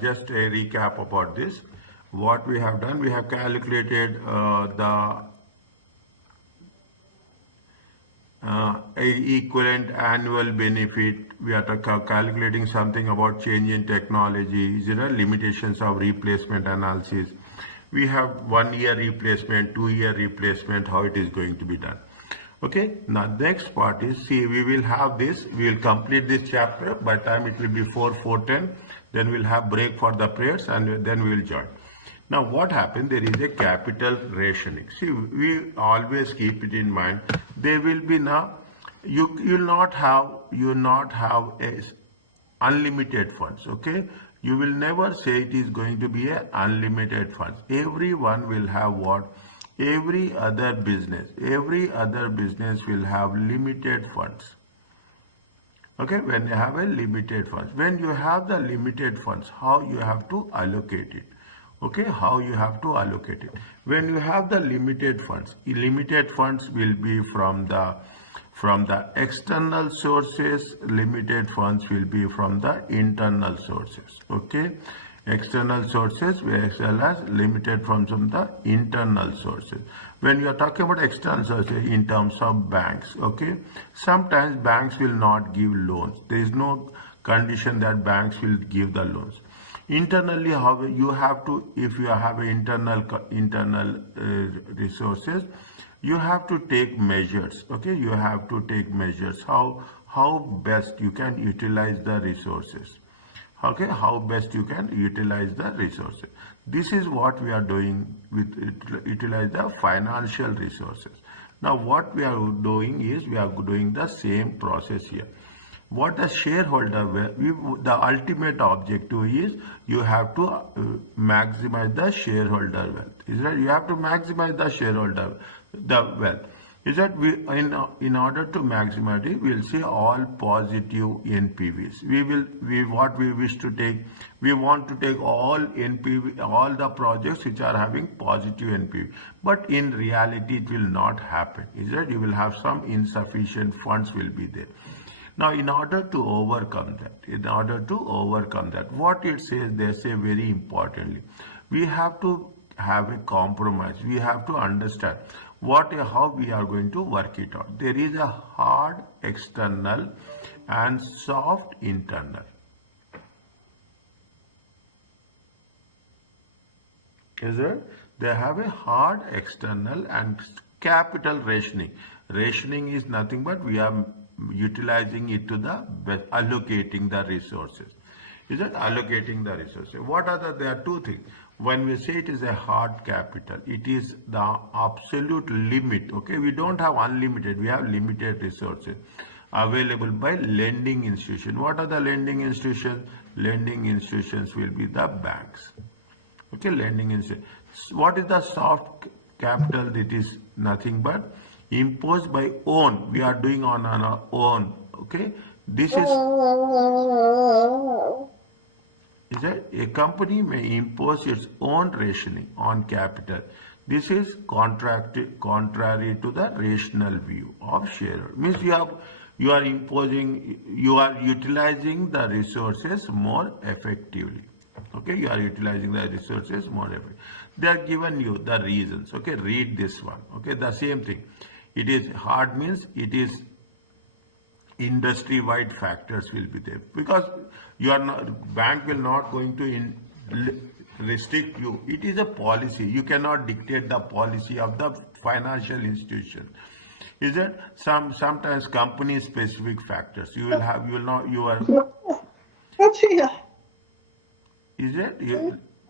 just a recap about this. What we have done, we have calculated the equivalent annual benefit. We are calculating something about change in technology. There are limitations of replacement analysis. We have 1 year replacement, 2 year replacement, how it is going to be done. Okay, now next part is, see, we will have this, we will complete this chapter. By the time it will be 4:10, then we'll have break for the prayers and then we will join. Now what happened, there is a capital rationing. See, we always keep it in mind. There will be now, you will not have a unlimited funds, okay? You will never say it is going to be a unlimited funds. Everyone will have what? Every other business will have limited funds. Okay, when you have a limited funds, when you have the limited funds, how you have to allocate it? Okay, how you have to allocate it? When you have the limited funds will be from the external sources. Limited funds will be from the internal sources. Okay, external sources as well as limited funds from the internal sources. When you are talking about external sources in terms of banks, okay, sometimes banks will not give loans. There is no condition that banks will give the loans. Internally, however, you have to, if you have internal resources, you have to take measures. Okay, you have to take measures how best you can utilize the resources. Okay, how best you can utilize the resources. This is what we are doing with utilize the financial resources. Now what we are doing is we are doing the same process here. What the shareholder, the ultimate objective is you have to maximize the shareholder wealth. Is that you have to maximize the shareholder wealth. Is that we in order to maximize it, we'll see all positive NPVs. What we wish to take, we want to take all NPV, all the projects which are having positive NPV. But in reality, it will not happen. Is that you will have some insufficient funds will be there. Now, in order to overcome that, what it says, they say very importantly, we have to have a compromise. We have to understand how we are going to work it out. There is a hard external and soft internal. Is it? They have a hard external and capital rationing. Rationing is nothing but we are utilizing it to the allocating the resources. Is it allocating the resources? What are there are two things. When we say it is a hard capital, it is the absolute limit. Okay, we don't have unlimited, we have limited resources available by lending institution. What are the lending institutions? Lending institutions will be the banks. Okay, lending institutions. What is the soft capital? That is nothing but imposed by own. We are doing on our own. Okay, this is that a company may impose its own rationing on capital. This is contrary to the rational view of shareholder. Means you are utilizing the resources more effectively. Okay, you are utilizing the resources more effectively. They are given you the reasons. Okay, read this one. Okay, the same thing. It is hard means it is industry-wide factors will be there, because you are not, bank will not going to restrict you. It is a policy. You cannot dictate the policy of the financial institution. Is it sometimes company specific factors you will have, you will not, you are is it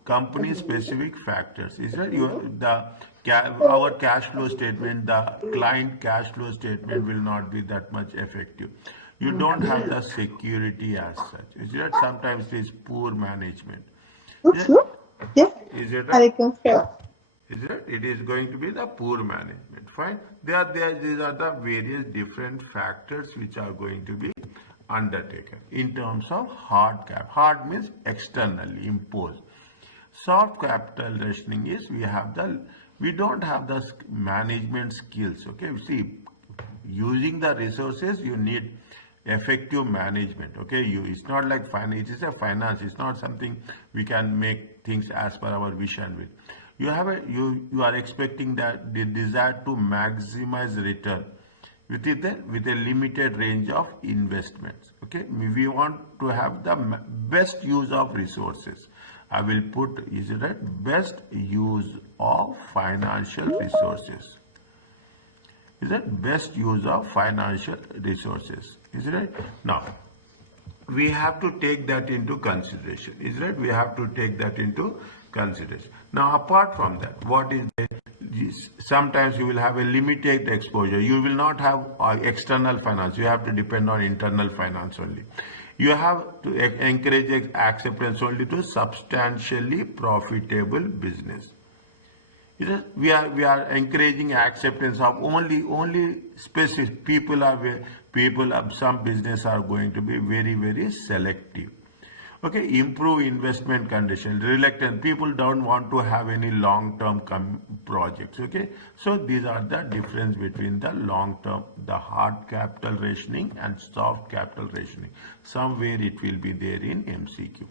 company specific factors. Is that our cash flow statement, the client cash flow statement will not be that much effective. You don't have the security as such. Is that sometimes it is poor management. Is it it is going to be the poor management. Fine. These are the various different factors which are going to be undertaken in terms of hard cap. Hard means externally imposed. Soft capital rationing is we don't have the management skills. Okay, see, using the resources you need effective management. Okay, it's not like finance, it is a finance, it's not something we can make things as per our wish and will. You are expecting that the desire to maximize return with a limited range of investments. Okay, we want to have the best use of resources. I will put, is it right, best use of financial resources. Is that best use of financial resources? Is it right? Now, we have to take that into consideration. Is it right? We have to take that into consideration. Now, apart from that, what is the, sometimes you will have a limited exposure. You will not have external finance. You have to depend on internal finance only. You have to encourage acceptance only to substantially profitable business. We are encouraging acceptance of only specific people of some business are going to be very selective. Okay, improve investment conditions. Reluctant people don't want to have any long-term projects. Okay, so these are the difference between the long-term, the hard capital rationing and soft capital rationing. Somewhere it will be there in MCQ.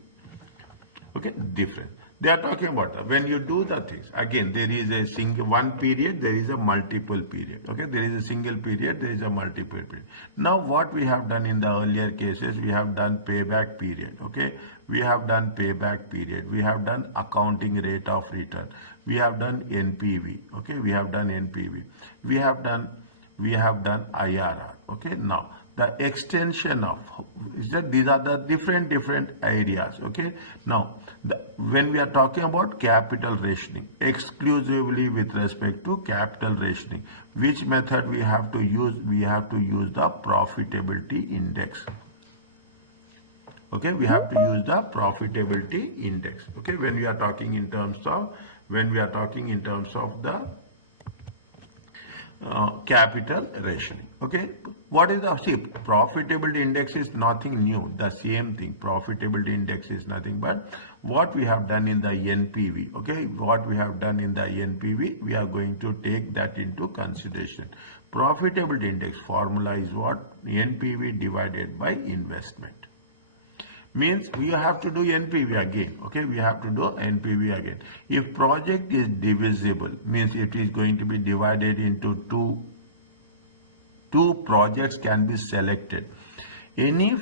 Okay, different. They are talking about when you do the things. Again, there is a single one period, there is a multiple period. Okay, there is a single period, there is a multiple period. Now, what we have done in the earlier cases, we have done payback period. Okay, we have done payback period. We have done accounting rate of return. We have done NPV. Okay, we have done NPV. We have done IRR. Okay, now the extension of is that these are the different areas. Okay, now when we are talking about capital rationing, exclusively with respect to capital rationing, which method we have to use? We have to use the profitability index. Okay, we have to use the profitability index. Okay, when we are talking in terms of the capital rationing. Okay, what is the profitability index is nothing new, the same thing. Profitability index is nothing but what we have done in the NPV. Okay, what we have done in the NPV, we are going to take that into consideration. Profitability index formula is what? NPV divided by investment. Means we have to do NPV again. Okay, we have to do NPV again. If project is divisible, means it is going to be divided into two projects can be selected. Any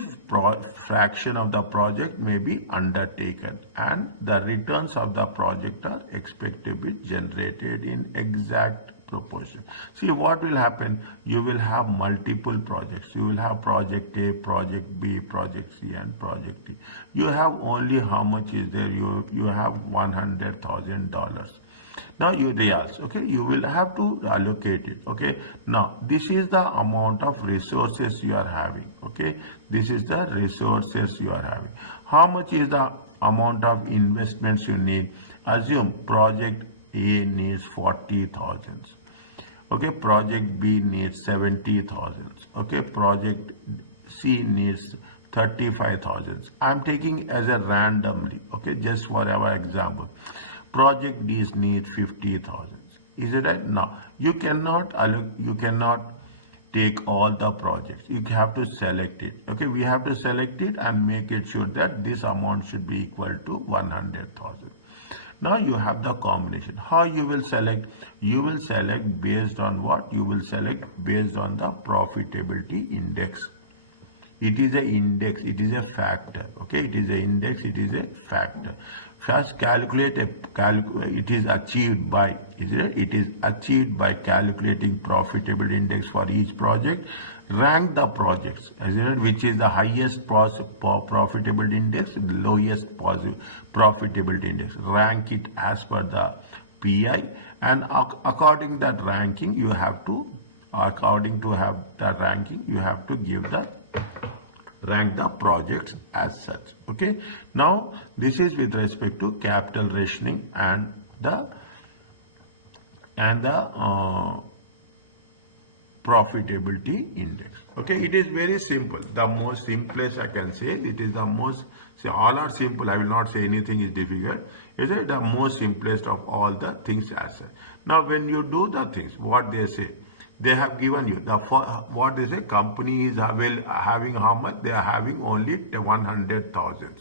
fraction of the project may be undertaken and the returns of the project are expected to be generated in exact proportion. See what will happen, you will have multiple projects. You will have project A, project B, project C and project D. You have only how much is there? You have $100,000. Now you reals, okay, you will have to allocate it. Okay, now this is the amount of resources you are having. Okay, this is the resources you are having. How much is the amount of investments you need? Assume project A needs 40,000. Okay, project B needs 70,000. Okay, project C needs 35,000. I'm taking as a randomly. Okay, just for our example. Project D needs 50,000. Is it right? Now you cannot take all the projects. You have to select it. Okay, we have to select it and make it sure that this amount should be equal to 100,000. Now you have the combination. How you will select? You will select based on what? You will select based on the profitability index. It is an index, it is a factor. Okay, it is an index, it is a factor. First calculate it is achieved by, is it? It is achieved by calculating profitability index for each project. Rank the projects, is it? Which is the highest profitability index, lowest profitability index. Rank it as per the PI, and according that ranking, you have to, according to have the ranking, you have to give the rank the projects as such. Okay, now this is with respect to capital rationing and the profitability index. Okay, it is very simple. The most simplest I can say, it is the most, say all are simple, I will not say anything is difficult. Is it the most simplest of all the things as such. Now when you do the things, what they say, They have given you what is a company is having how much? They are having only 100,000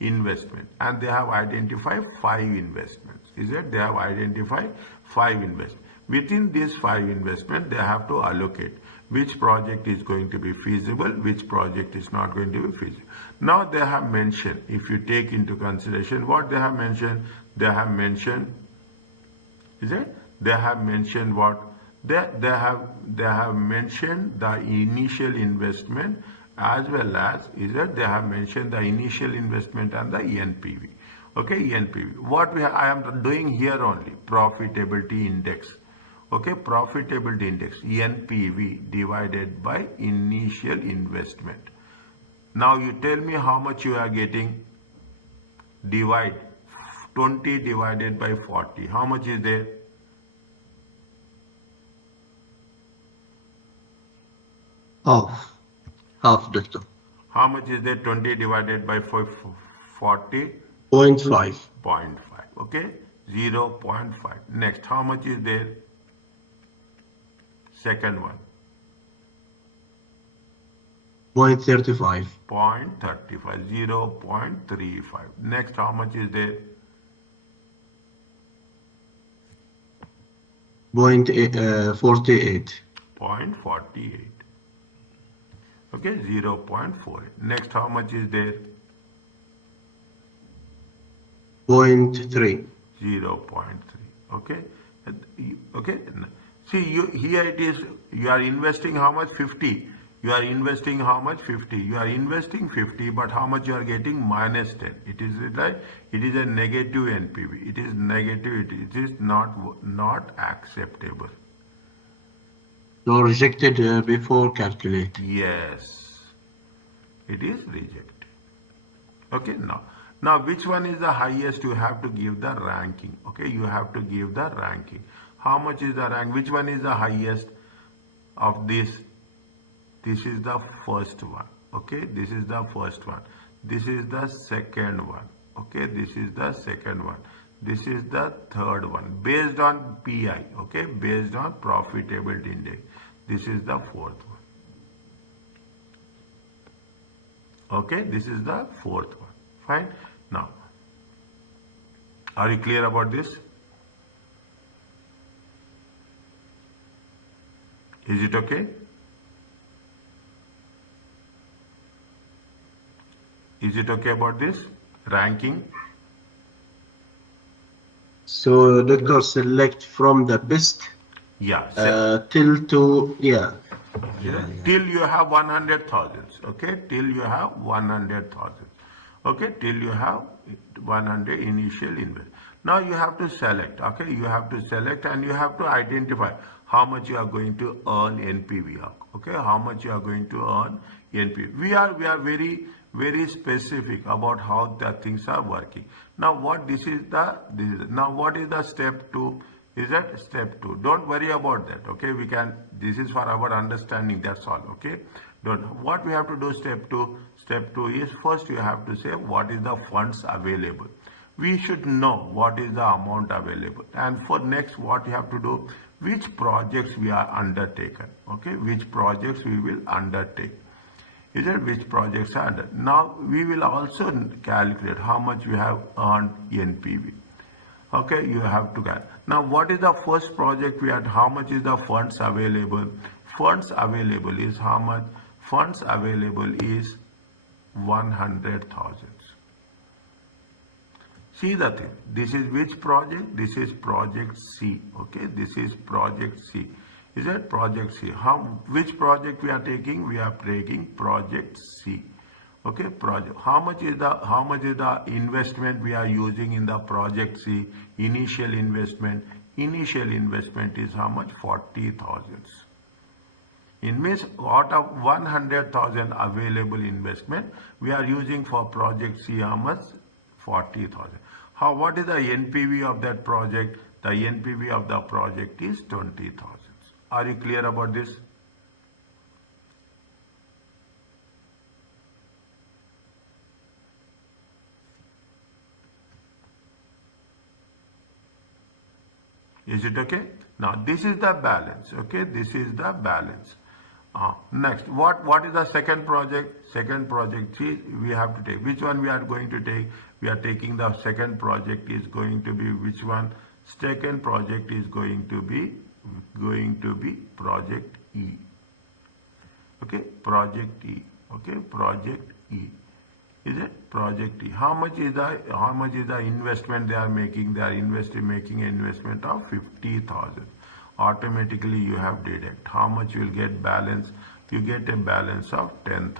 investment, and they have identified 5 investments. Is it? They have identified 5 investments. Within these 5 investments, they have to allocate which project is going to be feasible, which project is not going to be feasible. Now they have mentioned, if you take into consideration what they have mentioned, is it? They have mentioned what? They have mentioned the initial investment as well as, is it? They have mentioned the initial investment and the NPV. Okay, NPV. I am doing here only profitability index. Okay, profitability index, NPV divided by initial investment. Now you tell me how much you are getting. Divide 20 divided by 40. How much is there? Half. Half, doctor. How much is there? 20 divided by 40? 0.5. 0.5. Okay, 0.5. Next, how much is there? Second one. 0.35. 0.35. 0.35. Next, how much is there? 0.48. 0.48. Okay, 0.48. Next, how much is there? 0.3. 0.3. Okay. Okay. See, here it is. You are investing how much? 50. You are investing how much? 50. You are investing 50, but how much you are getting? Minus 10. It is right. It is a negative NPV. It is negative. It is not acceptable. So rejected before calculate. Yes, it is rejected. Okay, now which one is the highest? You have to give the ranking. Okay, you have to give the ranking. How much is the rank? Which one is the highest of this? This is the first one. Okay, this is the first one. This is the second one. Okay, this is the second one. This is the third one. Based on PI. Okay, based on profitability index. This is the fourth one. Okay, this is the fourth one. Fine. Now, are you clear about this? Is it okay? Is it okay about this ranking? So doctor select from the best Yeah. till to Till you have 100,000. Okay. Till you have 100,000. Okay. Till you have 100 initial investment. Now you have to select. Okay. You have to select and you have to identify how much you are going to earn NPV. Okay. How much you are going to earn NPV. We are very specific about how the things are working. Now what this is now what is the step 2? Is that step 2? Don't worry about that. Okay, this is for our understanding, that's all. Okay, what we have to do, step 2? Step 2 is, first you have to say what is the funds available. We should know what is the amount available, and for next what you have to do, which projects we are undertaken. Okay, which projects we will undertake. Is it which projects are under? Now we will also calculate how much we have earned NPV. Okay, you have to get. Now what is the first project we had? How much is the funds available? Funds available is how much? Funds available is 100,000. See the thing. This is which project? This is project C. Okay, this is project C. Is that project C? Which project we are taking? We are taking project C. Okay, project. How much is the investment we are using in the project C? Initial investment. Initial investment is how much? 40,000. In means out of 100,000 available investment, we are using for project C how much? 40,000. What is the NPV of that project? The NPV of the project is 20,000. Are you clear about this? Is it okay? Now this is the balance. Okay, this is the balance. Next, what is the second project? Second project is we have to take. Which one we are going to take? We are taking the second project is going to be which one? Second project is going to be project E. Okay, project E. Okay, project E. Is it project E? How much is the investment they are making? They are making an investment of 50,000. Automatically you have deduct. How much you will get balance? You get a balance of 10,000.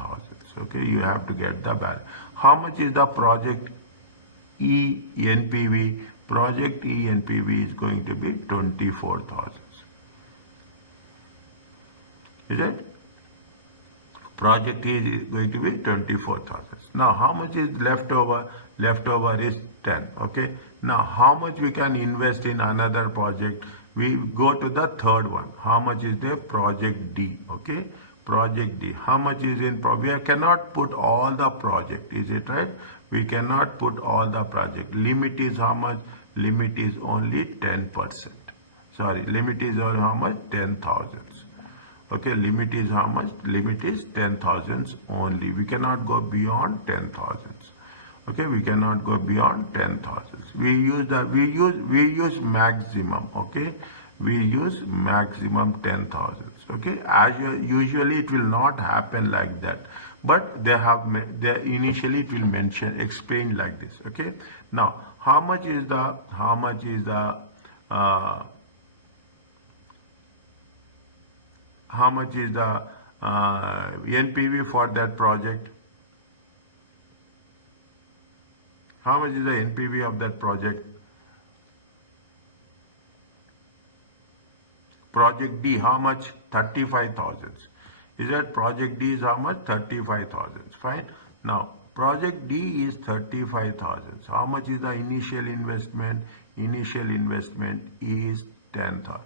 Okay, you have to get the balance. How much is the project E NPV? Project E NPV is going to be 24,000. Is it? Project E is going to be 24,000. Now how much is left over? Left over is 10. Okay. Now how much we can invest in another project? We go to the third one. How much is the project D? Okay. Project D. How much is in we cannot put all the project. Is it right? We cannot put all the project. Limit is how much? Limit is only 10%. Sorry, limit is on how much? 10,000. Okay, limit is how much? Limit is 10,000 only. We cannot go beyond 10,000. Okay, we cannot go beyond 10,000. We use maximum. Okay, we use maximum 10,000. Okay, as usually it will not happen like that, but they initially it will explain like this. Okay, now how much is the NPV for that project? How much is the NPV of that project? Project D, how much? 35,000. Is that project D is how much? 35,000. Fine. Now, project D is 35,000. How much is the initial investment? Initial investment is 10,000.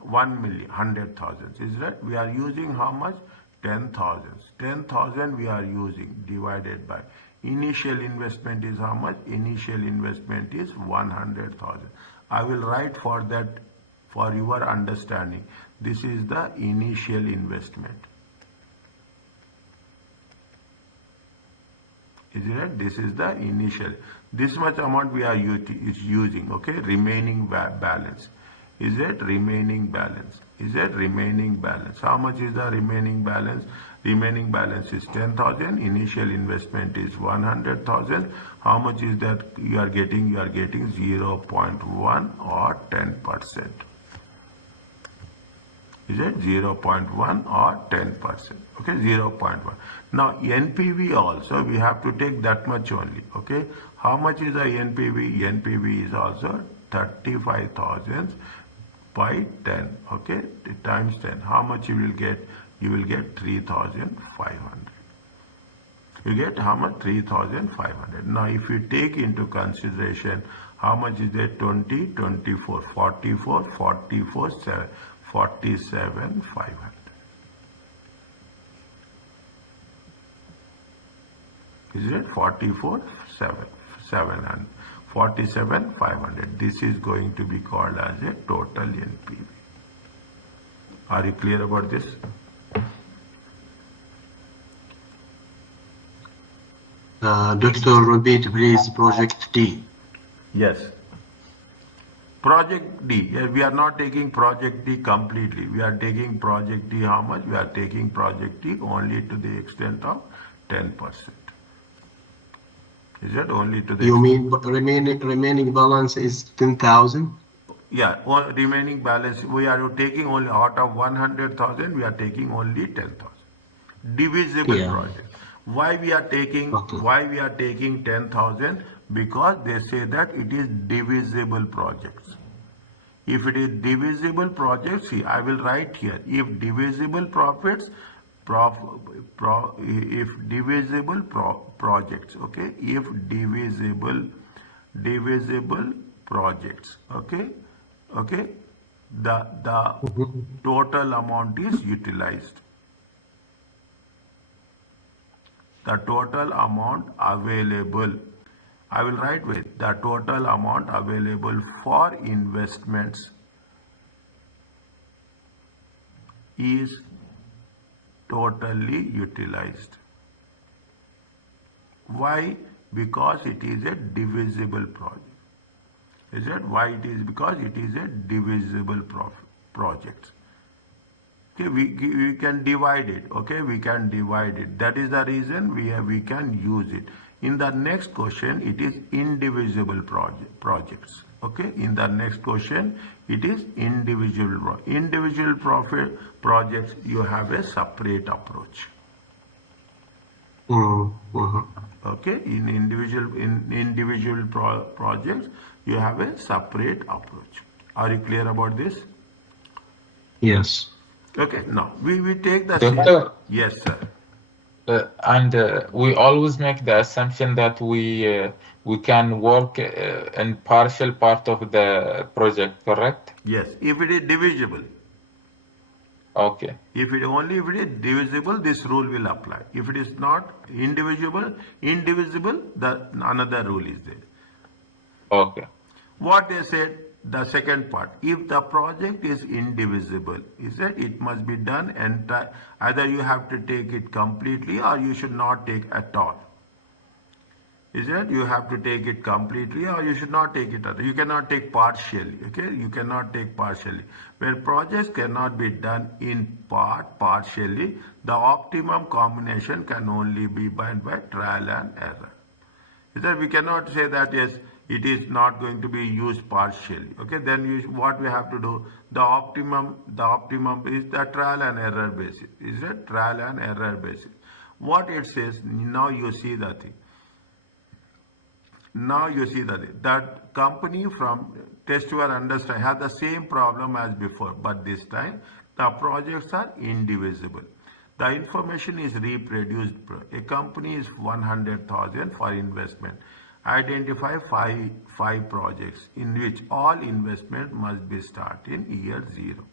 1,000,000, 100,000. Is that? We are using how much? 10,000. 10,000 we are using divided by. Initial investment is how much? Initial investment is 100,000. I will write for that for your understanding. This is the initial investment. Is it right? This is the initial. This much amount we are using. Okay, remaining balance. Is it remaining balance? Is it remaining balance? How much is the remaining balance? Remaining balance is 10,000. Initial investment is 100,000. How much is that you are getting? You are getting 0.1 or 10%. Is it 0.1 or 10%? Okay, 0.1. Now NPV also we have to take that much only. Okay, how much is the NPV? NPV is also 35,000 by 10. Okay, times 10. How much you will get? You will get 3,500. You get how much? 3,500. Now if you take into consideration how much is there? 20, 24, 44, 44, 7, 47,500. Is it 44, 700? 47,500. This is going to be called as a total NPV. Are you clear about this? Doctor, repeat please, project D. Yes. Project D. We are not taking project D completely. We are taking project D how much? We are taking project D only to the extent of 10%. Is that only to the You mean remaining balance is 10,000? Yeah, remaining balance we are taking only out of 100,000. We are taking only 10,000. Divisible project. Why we are taking? Okay. Why we are taking 10,000? Because they say that it is divisible projects. If it is divisible projects, see, I will write here. If divisible profits, if divisible projects, okay. If divisible projects, okay, okay. The total amount is utilized. The total amount available. I will write with the total amount available for investments is totally utilized. Why? Because it is a divisible project. Is that why it is? Because it is a divisible project. Okay, we can divide it. Okay, we can divide it. That is the reason we can use it. In the next question, it is indivisible projects. Okay, in the next question, it is individual projects. You have a separate approach. Okay, in individual projects, you have a separate approach. Are you clear about this? Yes. Okay, now we take the Doctor, yes, sir. and we always make the assumption that we can work in partial part of the project, correct? Yes, if it is divisible. Okay. If it is divisible, this rule will apply. If it is not indivisible, the another rule is there. Okay. What they said, the second part, if the project is indivisible, is that it must be done entire. Either you have to take it completely or you should not take at all. Is that you have to take it completely or you should not take it at all. You cannot take partially. Okay, you cannot take partially. When projects cannot be done in partially, the optimum combination can only be by trial and error. Is that we cannot say that yes, it is not going to be used partially. Okay, then what we have to do, the optimum is the trial and error basis. Is it trial and error basis? What it says, now you see the thing. Now you see that company from test your understanding had the same problem as before, but this time the projects are indivisible. The information is reproduced. A company is 100,000 for investment. Identify five projects in which all investment must be start in year 0.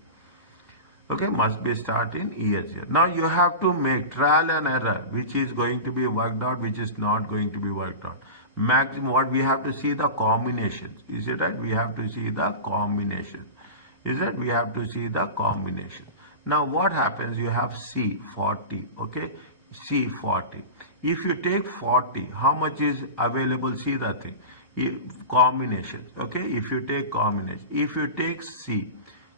Okay, must be start in year 0. Now you have to make trial and error, which is going to be worked out, which is not going to be worked out. Maximum, what we have to see the combinations. Is it right? We have to see the combination. Is it? We have to see the combination. Now what happens? You have C40. Okay, C40. If you take 40, how much is available? See the thing. Combination. Okay, if you take combination. If you take C,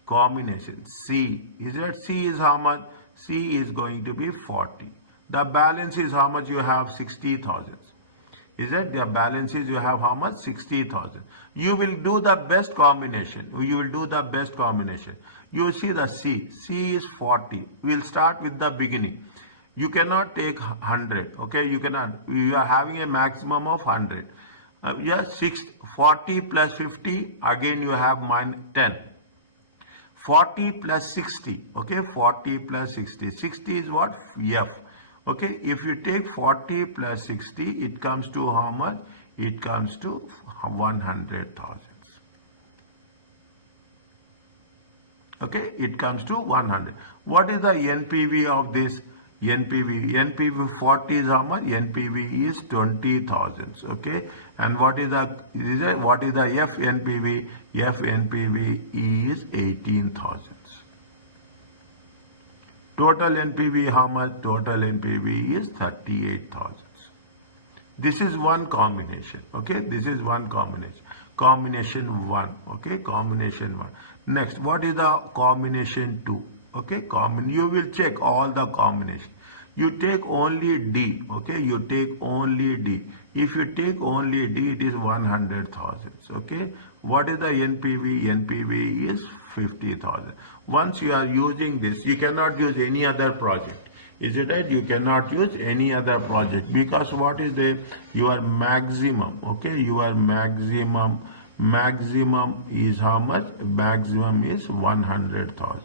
combination. C, is that C is how much? C is going to be 40. The balance is how much you have? 60,000. Is that the balance is you have how much? 60,000. You will do the best combination. You will do the best combination. You see the C. C is 40. We'll start with the beginning. You cannot take 100. Okay, you cannot. You are having a maximum of 100. 40 plus 50. Again you have 10. 40 plus 60. Okay, 40 plus 60. 60 is what? F. Okay, if you take 40 plus 60, it comes to how much? It comes to 100,000. Okay, it comes to 100. What is the NPV of this? NPV 40 is how much? NPV is 20,000. Okay, and what is the FNPV? FNPV is 18,000. Total NPV how much? Total NPV is 38,000. This is one combination. Okay, this is one combination. Combination 1. Okay, combination 1. Next, what is the combination 2? Okay, you will check all the combination. You take only D. Okay, you take only D. If you take only D, it is 100,000. Okay, what is the NPV? NPV is 50,000. Once you are using this, you cannot use any other project. Is it right? You cannot use any other project because what is your maximum? Okay, your maximum is how much? Maximum is 100,000.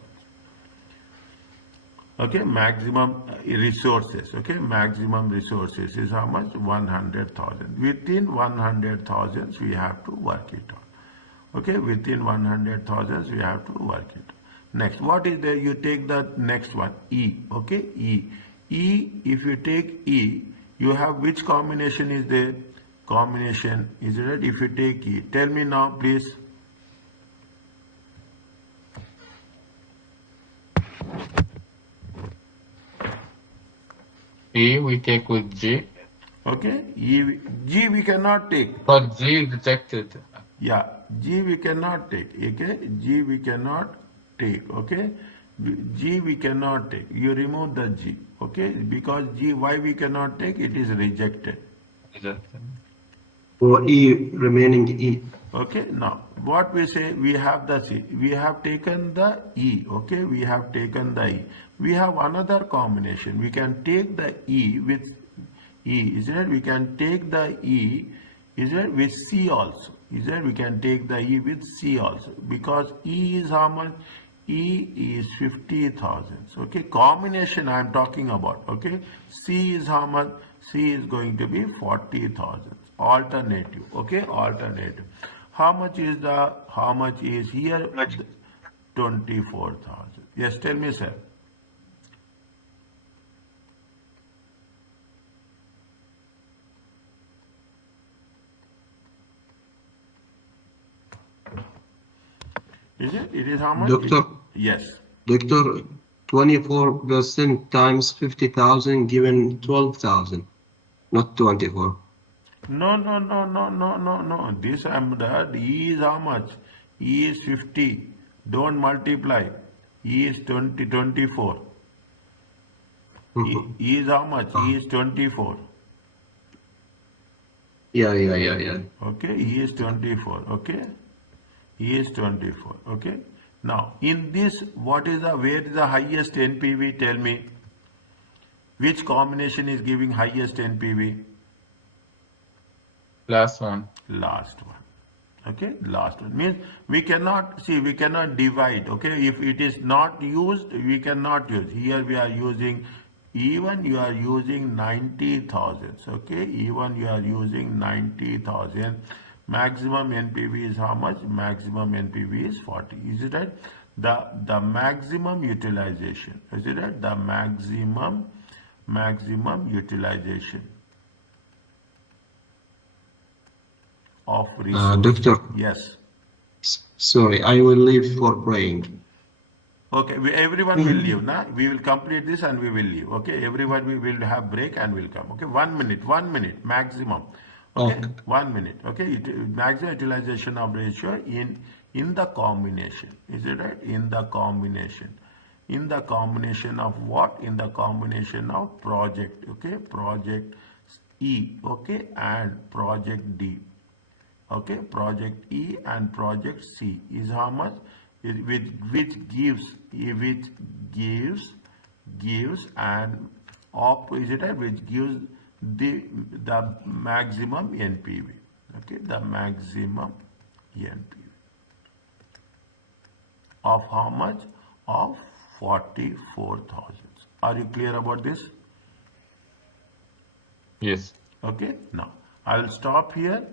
Okay, maximum resources. Okay, maximum resources is how much? 100,000. Within 100,000, we have to work it out. Okay, within 100,000 we have to work it. Next, what is there? You take the next one, E. Okay, E. E, if you take E, you have which combination is there? Combination, is it right? If you take E, tell me now, please. E we take with G, Okay, G we cannot take. but G rejected. Yeah, G we cannot take. Okay, G we cannot take. Okay, G we cannot take. You remove the G. Okay, because G, why we cannot take? It is rejected. Rejected. For E, remaining E. Okay, now what we say, we have the C, we have taken the E, okay, we have taken the E. We have another combination, we can take the E with E, is it? We can take the E, is it, with C also, is it? We can take the E with C also, because E is how much? E is 50,000, okay, combination I am talking about, okay, C is how much? C is going to be 40,000, alternative, okay, alternative. How much is here? 24,000. Yes, tell me, sir. Is it? It is how much? Doctor, Yes. Doctor, 24% times 50,000 given 12,000, not 24. No. This that E is how much? E is 50. Don't multiply. E is 24. E is how much? E is 24. Yeah. Okay, E is 24. Okay, E is 24. Okay. Now, in this, where is the highest NPV? Tell me. Which combination is giving highest NPV? Last one. Last one. Okay, last one means we cannot divide. Okay, if it is not used, we cannot use. Here we are using, even you are using 90,000. Okay, even you are using 90,000. Maximum NPV is how much? Maximum NPV is 40. Is it right? The maximum utilization. Is it right? The maximum utilization of resource. Doctor, Yes. sorry, I will leave for praying. Okay, everyone will leave. Now we will complete this and we will leave. Okay, everyone we will have break and will come. Okay, 1 minute maximum. Okay, 1 minute. Okay, maximum utilization of ratio in the combination. Is it right? In the combination. In the combination of what? In the combination of project. Okay, project E. Okay, and project D. Okay, project E and project C is how much? Which gives and opposite, which gives the maximum NPV. Okay, the maximum NPV of how much? Of 44,000. Are you clear about this? Yes. Okay, now I will stop here.